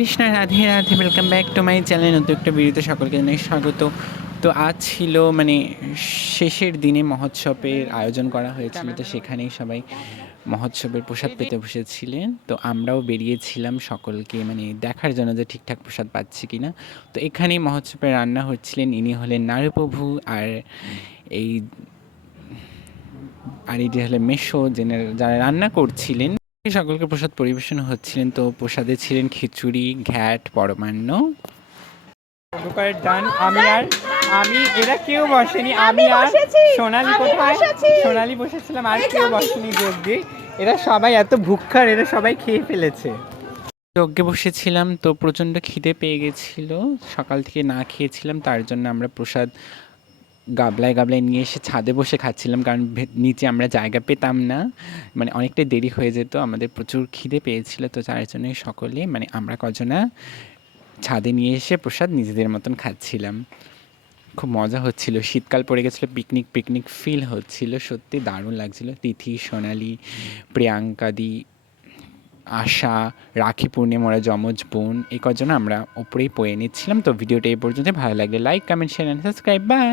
Krishna Radhe Radhe, welcome back to my channel. নতুন একটা ভিডিওতে সকলকে জানাই স্বাগত। তো আজ ছিল শেষের দিনে মহোৎসবের আয়োজন করা হয়েছিল, তো সেখানেই সবাই মহোৎসবের প্রসাদ পেতে বসেছিলেন। তো আমরাও বেরিয়েছিলাম সকলকে দেখার জন্য যে ঠিকঠাক প্রসাদ পাচ্ছি কিনা। তো এখানেই মহোৎসবে রান্না হচ্ছিলেন, ইনি হলেন নারুপ্রভু, আর এই এটি হলেন মেসো, যারা রান্না করছিলেন। সকলকে প্রসাদ পরিবেশন হচ্ছিলেন। তো প্রসাদে ছিলেন খিচুড়ি, ঘ্যাট, পরমান্ন। ডান। আমি এরা কেউ বসেনি, আমি আর সোনালি। কোথায় সোনালি? বসেছিলাম, আর কেউ বসেনি যজ্ঞে। এরা সবাই এত ভুক্কার, এরা সবাই খেয়ে ফেলেছে। যজ্ঞে বসেছিলাম, তো প্রচণ্ড খিদে পেয়ে গেছিল, সকাল থেকে না খেয়েছিলাম, তার জন্য আমরা প্রসাদ গাবলায় গাবলায় নিয়ে এসে ছাদে বসে খাচ্ছিলাম, কারণ নিচে আমরা জায়গা পেতাম না, অনেকটাই দেরি হয়ে যেত, আমাদের প্রচুর খিদে পেয়েছিল। তো তার জন্যই সকলে আমরা কজনা ছাদে নিয়ে এসে প্রসাদ নিজেদের মতন খাচ্ছিলাম। খুব মজা হচ্ছিল, শীতকাল পড়ে গেছিলো, পিকনিক পিকনিক ফিল হচ্ছিল, সত্যি দারুণ লাগছিল। তিথি, সোনালি, প্রিয়াঙ্কাদি, আশা, রাখি পূর্ণিমারা যমজ বোন, এই কজন আমরা ওপরেই পয়ে নিচ্ছিলাম। তো ভিডিওটা এই পর্যন্ত, ভালো লাগলে like, comment, share and subscribe. By.